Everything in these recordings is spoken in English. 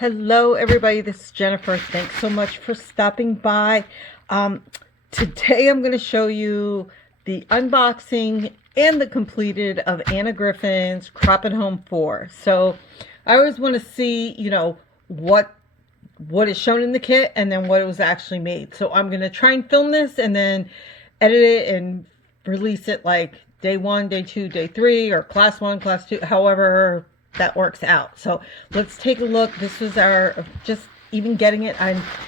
Hello everybody, this is Jennifer. Thanks so much for stopping by. Today I'm going to show you the unboxing and the completed of Anna Griffin's Crop at Home 4. So I always want to see, what is shown in the kit and then what it was actually made. So I'm going to try and film this and then edit it and release it like day 1, day 2, day 3, or class 1, class 2, however that works out. So let's take a look. This was our just even getting it.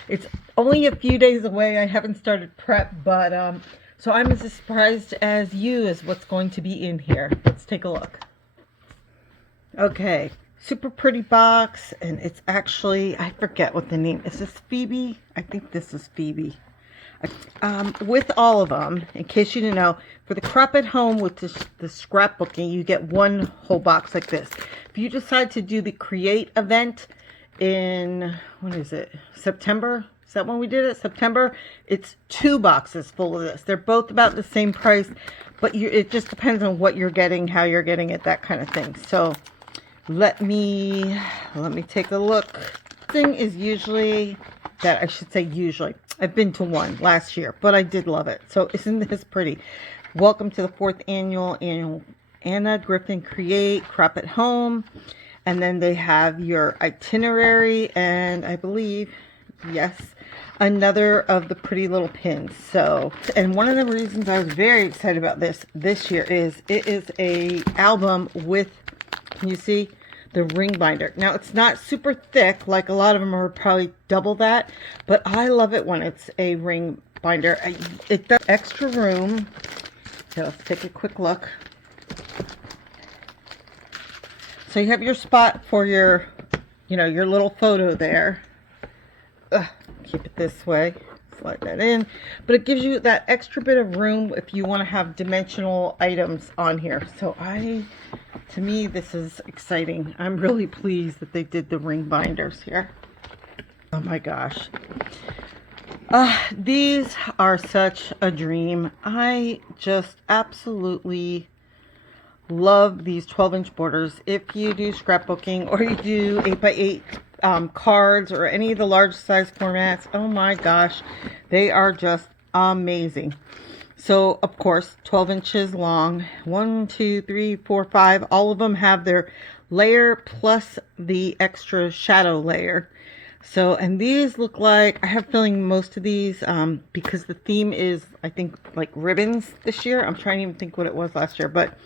It's only a few days away. I haven't started prep, but so I'm as surprised as you as what's going to be in here. Let's take a look. Okay, super pretty box, and it's actually, I forget what the name is. This Phoebe? I think this is Phoebe. With all of them, in case you didn't know, for the Crop at Home with the scrapbooking, you get one whole box like this. If you decide to do the Create event in, when is it, September? Is that when we did it? September? It's 2 boxes full of this. They're both about the same price, but it just depends on what you're getting, how you're getting it, that kind of thing. So let me take a look. Thing is usually, that I should say usually, I've been to one last year, but I did love it. So isn't this pretty? Welcome to the 4th annual Anna Griffin Create Crop at Home. And then they have your itinerary and I believe, yes, another of the pretty little pins. So, and one of the reasons I was very excited about this year is it is a album with, can you see? The ring binder. Now it's not super thick, like a lot of them are probably double that, but I love it when it's a ring binder. It does extra room. So let's take a quick look. So you have your spot for your, your little photo there. Keep it this way. Slide that in, but it gives you that extra bit of room if you want to have dimensional items on here. So to me, this is exciting. I'm really pleased that they did the ring binders here. Oh my gosh. These are such a dream. I just absolutely love these 12-inch borders. If you do scrapbooking or you do 8x8 cards or any of the large size formats, oh my gosh, they are just amazing. So of course 12 inches long, 1 2 3 4 5, all of them have their layer plus the extra shadow layer. So, and these look like, I have a feeling most of these, because the theme is, I think, like ribbons this year. I'm trying to even think what it was last year, but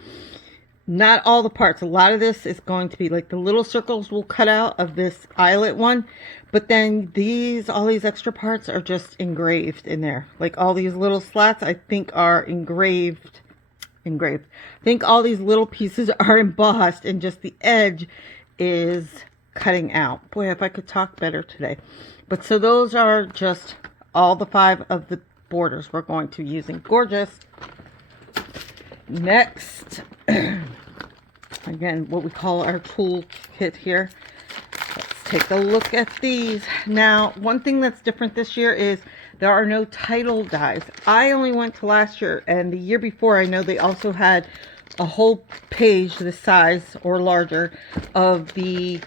not all the parts. A lot of this is going to be like the little circles will cut out of this eyelet one, but then all these extra parts are just engraved in there. Like all these little slats, I think are engraved. I think all these little pieces are embossed and just the edge is cutting out. Boy, if I could talk better today. But so those are just all the 5 of the borders we're going to be using. Gorgeous. Next, again, what we call our tool kit here. Let's take a look at these. Now, one thing that's different this year is there are no title dies. I only went to last year, and the year before, I know they also had a whole page this size or larger of the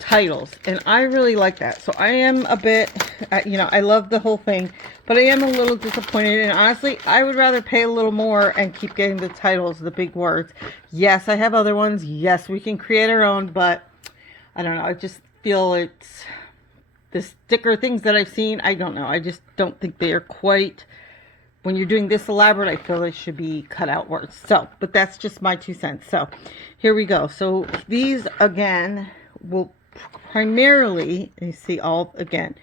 titles, and I really like that. So I am a bit, I love the whole thing, but I am a little disappointed, and honestly I would rather pay a little more and keep getting the titles, the big words. Yes, I have other ones. Yes, we can create our own, but I don't know, I just feel it's the sticker things that I've seen, I don't know, I just don't think they are quite, when you're doing this elaborate, I feel they should be cut out words. So, but that's just my 2 cents. So here we go. So these again will primarily, you see all again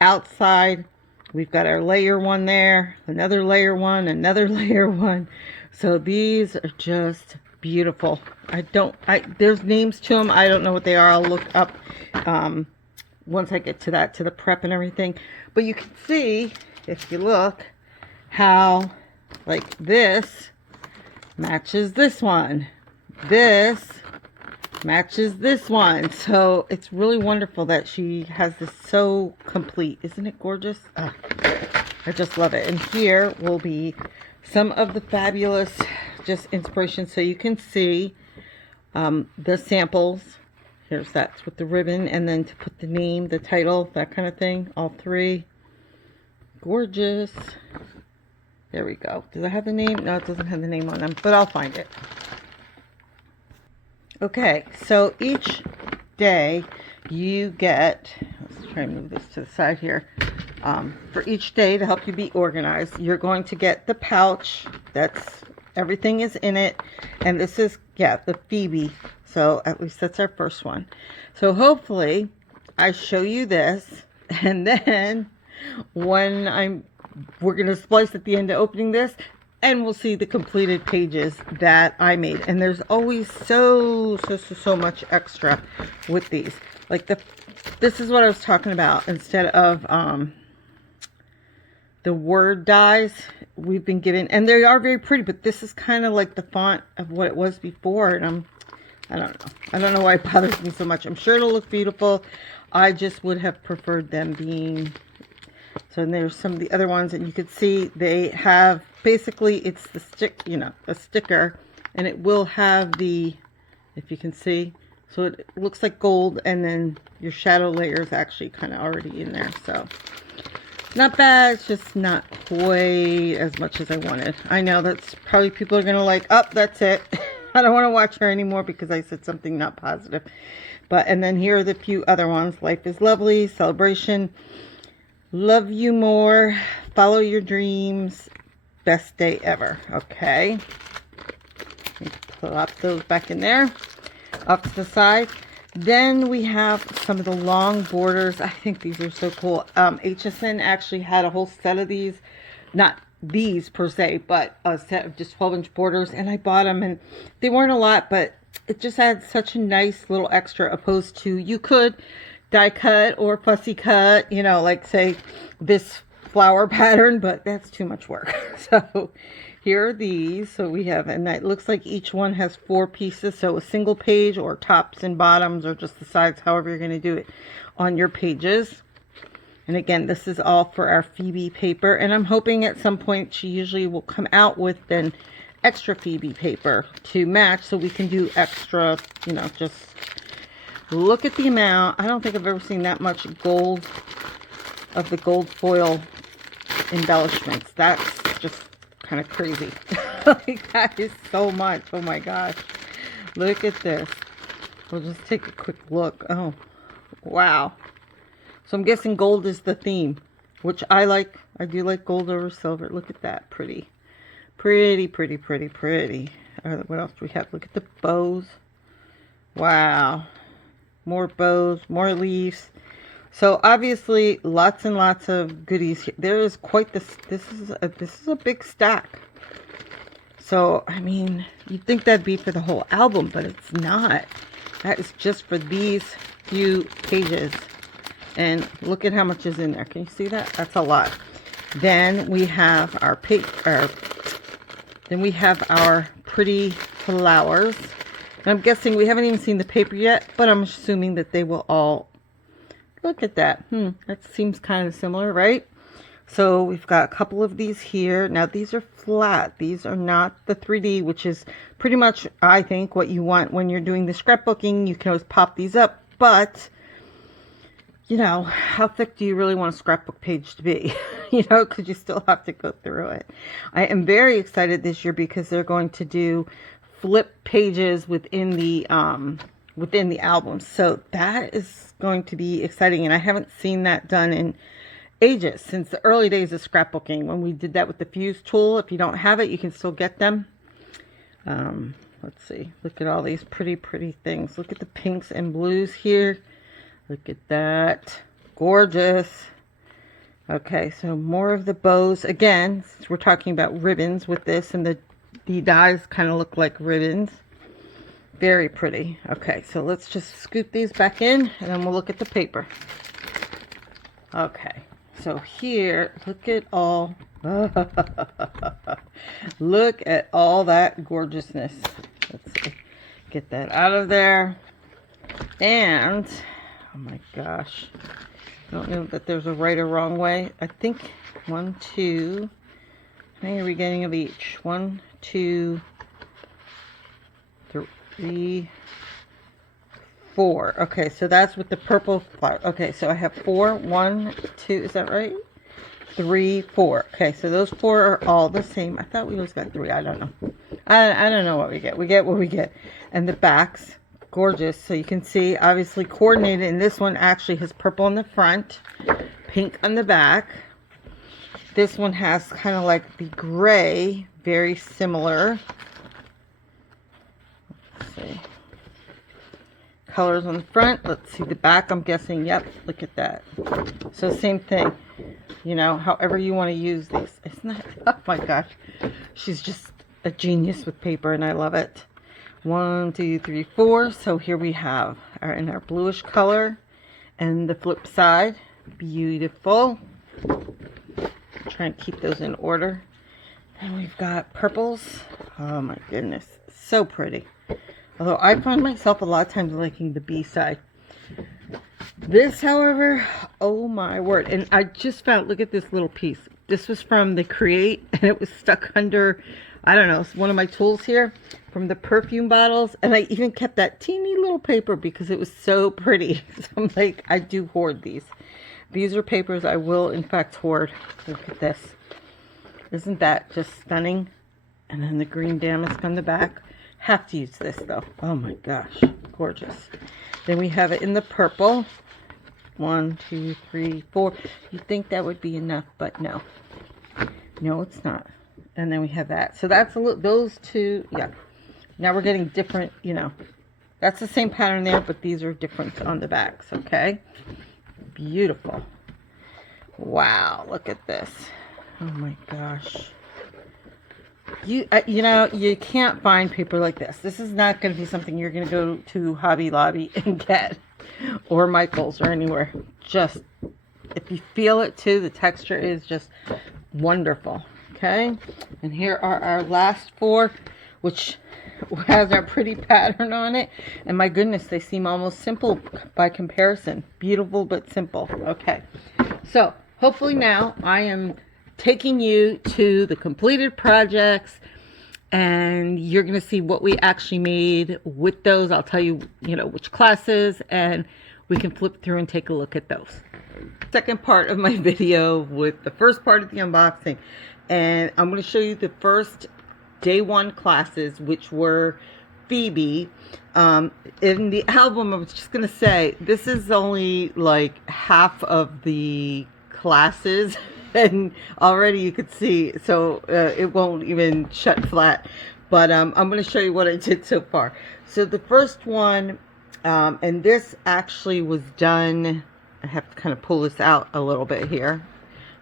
outside, we've got our layer one there, another layer one, another layer one. So these are just beautiful. There's names to them, I don't know what they are. I'll look up once I get to the prep and everything. But you can see, if you look, how like this matches this one, this matches this one. So it's really wonderful that she has this so complete. Isn't it gorgeous? I just love it. And here will be some of the fabulous just inspiration, so you can see the samples Here's that's with the ribbon, and then to put the name, the title, that kind of thing. All 3. Gorgeous. There we go. Does it have the name? No, it doesn't have the name on them, but I'll find it. Okay, so each day you get, let's try and move this to the side here. For each day, to help you be organized, you're going to get the pouch. That's, everything is in it. And this is, yeah, the Phoebe. So at least that's our first one. So hopefully I show you this, and then when we're going to splice at the end of opening this, and we'll see the completed pages that I made. And there's always so much extra with these. Like this is what I was talking about. Instead of the word dies, we've been given, and they are very pretty, but this is kind of like the font of what it was before. And I don't know why it bothers me so much. I'm sure it'll look beautiful. I just would have preferred them being. So there's some of the other ones, and you can see they have, basically it's the a sticker, and it will have the, if you can see, so it looks like gold, and then your shadow layer is actually kind of already in there. So not bad. It's just not quite as much as I wanted. I know that's probably, people are gonna like, oh, that's it. I don't want to watch her anymore because I said something not positive. But, and then here are the few other ones. Life is Lovely, Celebration, Love You More, Follow Your Dreams, Best Day Ever. Okay. Plop those back in there, off to the side. Then we have some of the long borders. I think these are so cool. HSN actually had a whole set of these. Not these per se, but a set of just 12-inch borders. And I bought them, and they weren't a lot, but it just adds such a nice little extra, opposed to, you could die cut or fussy cut, you know, like say this flower pattern, but that's too much work. So here are these. So we have, and it looks like each one has 4 pieces. So a single page, or tops and bottoms, or just the sides, however you're going to do it on your pages. And again, this is all for our Phoebe paper. And I'm hoping at some point she usually will come out with then extra Phoebe paper to match, so we can do extra, you know, just look at the amount. I don't think I've ever seen that much gold, of the gold foil embellishments. That's just kind of crazy. Like, that is so much. Oh my gosh. Look at this. We'll just take a quick look. Oh, wow. So I'm guessing gold is the theme, which I like. I do like gold over silver. Look at that. Pretty. Pretty, pretty, pretty, pretty. What else do we have? Look at the bows. Wow. More bows, more leaves. So obviously lots and lots of goodies here. There is quite this. This is a big stack. So I mean, you'd think that'd be for the whole album, but it's not. That is just for these few pages. And look at how much is in there. Can you see that? That's a lot. Then we have our paper. Then we have our pretty flowers. And I'm guessing we haven't even seen the paper yet, but I'm assuming that they will all. Look at that. That seems kind of similar, right? So we've got a couple of these here. Now these are flat. These are not the 3D, which is pretty much, I think, what you want when you're doing the scrapbooking. You can always pop these up, but you know, how thick do you really want a scrapbook page to be? You know, because you still have to go through it. I am very excited this year because they're going to do flip pages within the album. So that is going to be exciting, and I haven't seen that done in ages, since the early days of scrapbooking when we did that with the Fuse tool. If you don't have it, you can still get them. Let's see. Look at all these pretty things. Look at the pinks and blues here. Look at that. Gorgeous. Okay, so more of the bows. Again, since we're talking about ribbons with this, and the dies kind of look like ribbons. Very pretty. Okay, so let's just scoop these back in, and then we'll look at the paper. Okay, so here, look at all. Look at all that gorgeousness. Let's see. Get that out of there. And oh my gosh, I don't know that there's a right or wrong way. I think 1, 2. How many are we getting of each? 1, 2, 3, 4. Okay, so that's with the purple flower. Okay, so I have 4. 1, 2, is that right? 3, 4. Okay, so those 4 are all the same. I thought we always got 3. I don't know. I don't know what we get. We get what we get. And the backs, gorgeous. So you can see, obviously coordinated. And this one actually has purple on the front, pink on the back. This one has kind of like the gray, very similar. Let's see. Colors on the front. Let's see the back. I'm guessing, yep, look at that. So same thing. You know, however you want to use these. It's not, oh my gosh. She's just a genius with paper and I love it. 1, 2, 3, 4. So here we have our in our bluish color. And the flip side. Beautiful. Try and keep those in order. And we've got purples. Oh my goodness. So pretty. Although I find myself a lot of times liking the B side. This, however, oh my word. And I just found, look at this little piece. This was from the Create, and it was stuck under, I don't know, one of my tools here from the perfume bottles. And I even kept that teeny little paper because it was so pretty. So I'm like, I do hoard these. These are papers I will, in fact, hoard. Look at this. Isn't that just stunning? And then the green damask on the back. Have to use this, though. Oh, my gosh. Gorgeous. Then we have it in the purple. 1, 2, 3, 4. You'd think that would be enough, but no. No, it's not. And then we have that. So that's a little, those two, yeah. Now we're getting different, you know. That's the same pattern there, but these are different on the backs, okay? Beautiful. Wow, look at this. Oh my gosh. You know, you can't find paper like this. This is not going to be something you're going to go to Hobby Lobby and get. Or Michael's or anywhere. Just, if you feel it too, the texture is just wonderful. Okay? And here are our last 4, which has our pretty pattern on it. And my goodness, they seem almost simple by comparison. Beautiful but simple. Okay. So, hopefully now I am taking you to the completed projects and you're going to see what we actually made with those. I'll tell you, you know, which classes, and we can flip through and take a look at those. Second part of my video with the first part of the unboxing, and I'm going to show you the first day 1 classes, which were Phoebe. In the album, I was just going to say, this is only like half of the classes. And already you could see, so it won't even shut flat. But I'm going to show you what I did so far. So the first one, and this actually was done, I have to kind of pull this out a little bit here.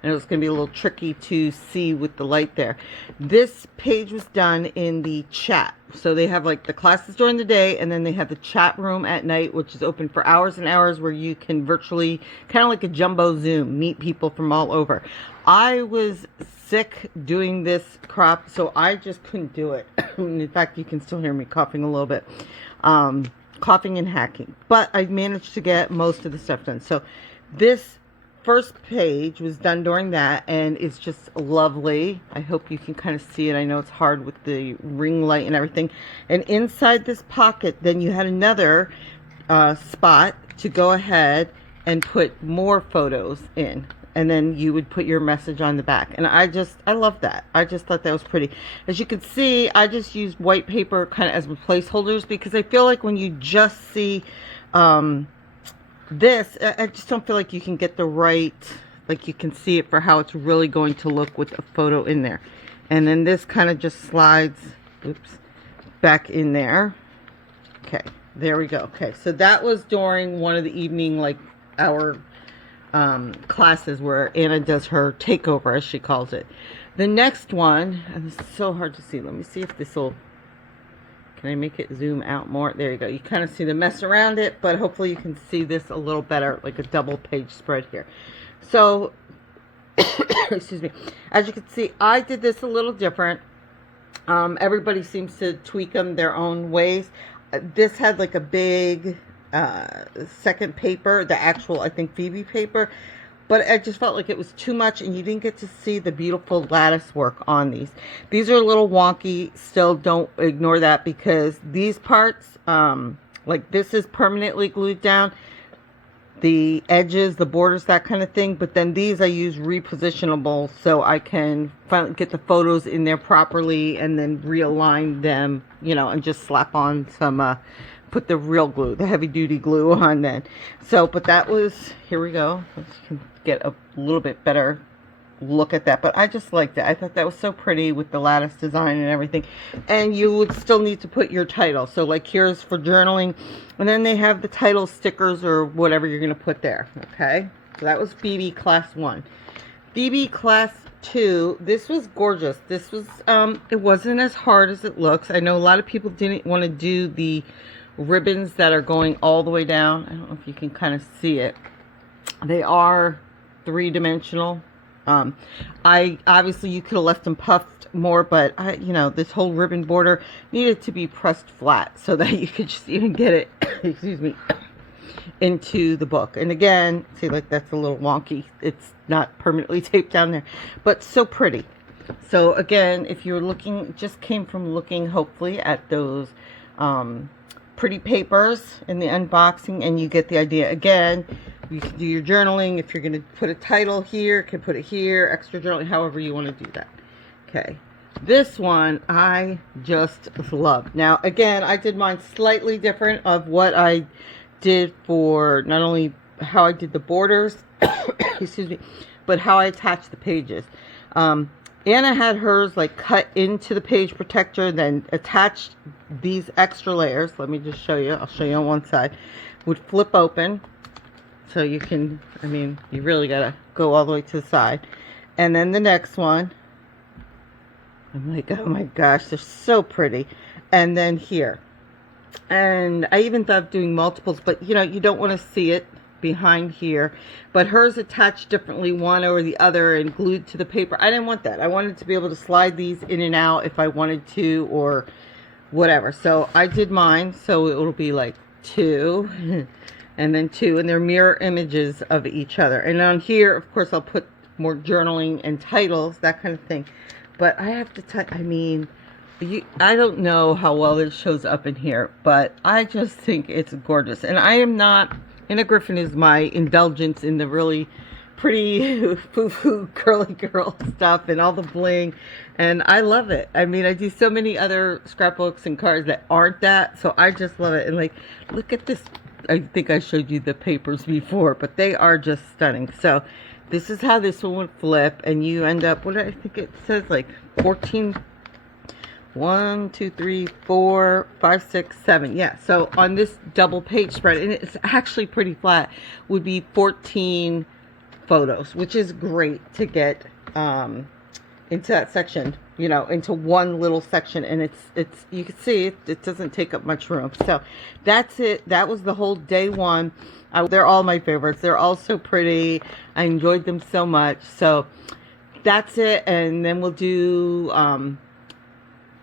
And it was going to be a little tricky to see with the light there. This page was done in the chat. So they have like the classes during the day, and then they have the chat room at night, which is open for hours and hours, where you can virtually, kind of like a jumbo Zoom, meet people from all over. I was sick doing this crop, so I just couldn't do it. In fact, you can still hear me coughing a little bit. Coughing and hacking. But I managed to get most of the stuff done. So this first page was done during that, and it's just lovely. I hope you can kind of see it. I know it's hard with the ring light and everything. And inside this pocket, then you had another spot to go ahead and put more photos in. And then you would put your message on the back. And I love that. I just thought that was pretty. As you can see, I just used white paper kind of as placeholders, because I feel like when you just see this, I just don't feel like you can get the right, like you can see it for how it's really going to look with a photo in there. And then this kind of just slides, oops, back in there. Okay, there we go. Okay, so that was during one of the evening, like, our classes where Anna does her takeover, as she calls it. The next one, and this is so hard to see. Let me see if this will, can I make it zoom out more? There you go. You kind of see the mess around it, but hopefully you can see this a little better, like a double page spread here. So, excuse me. As you can see, I did this a little different. Everybody seems to tweak them their own ways. This had like a big second paper, the actual, I think, Phoebe paper. But I just felt like it was too much, and you didn't get to see the beautiful lattice work on these. These are a little wonky. Still, don't ignore that, because these parts, Like this is permanently glued down, the edges, the borders, that kind of thing. But then these I use repositionable, so I can finally get the photos in there properly and then realign them, you know, and just slap on some, put the real glue, the heavy duty glue on then. So, but that was, here we go. Let's get a little bit better look at that. But I just liked it. I thought that was so pretty with the lattice design and everything. And you would still need to put your title. So like here's for journaling, and then they have the title stickers or whatever you're going to put there. Okay, so that was BB class 1. BB class 2, this was gorgeous. This was it wasn't as hard as it looks. I know a lot of people didn't want to do the ribbons that are going all the way down. I don't know if you can kind of see it. They are 3-dimensional. I obviously, you could have left them puffed more, but I, you know, this whole ribbon border needed to be pressed flat so that you could just even get it, excuse me, into the book. And again, see, like that's a little wonky. It's not permanently taped down there, but so pretty. So again, if you're looking, just came from looking hopefully at those pretty papers in the unboxing, and you get the idea. Again, you can do your journaling. If you're going to put a title here, you can put it here, extra journaling, however you want to do that. Okay, this one I just love. Now again, I did mine slightly different of what I did for not only how I did the borders, excuse me, but how I attached the pages. Anna had hers like cut into the page protector, then attached these extra layers. Let me just show you. I'll show you on one side. Would flip open. So you can, I mean, you really gotta go all the way to the side. And then the next one. I'm like, oh my gosh, they're so pretty. And then here. And I even thought of doing multiples, but you know, you don't want to see it behind here. But hers attached differently, one over the other and glued to the paper. I didn't want that. I wanted to be able to slide these in and out if I wanted to or whatever. So I did mine. So it'll be like 2 and then 2, and they're mirror images of each other. And on here, of course, I'll put more journaling and titles, that kind of thing. But I have to tell, I mean, I don't know how well this shows up in here, but I just think it's gorgeous. And I am not, Anna Griffin is my indulgence in the really pretty foo-foo girly girl stuff and all the bling, and I love it. I mean, I do so many other scrapbooks and cards that aren't that, so I just love it. And like, look at this. I think I showed you the papers before, but they are just stunning. So this is how this one would flip, and you end up, what I think it says, like 14, 1, 2, 3, 4, 5, 6, 7. Yeah, so on this double page spread, and it's actually pretty flat, would be 14 photos, which is great to get into that section, you know, into one little section. And it's you can see it doesn't take up much room. So that's it. That was the whole day one. They're all my favorites. They're all so pretty. I enjoyed them so much. So that's it. And then we'll do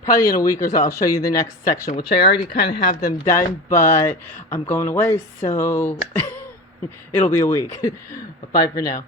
probably in a week or so, I'll show you the next section, which I already kind of have them done, but I'm going away, so it'll be a week. Bye for now.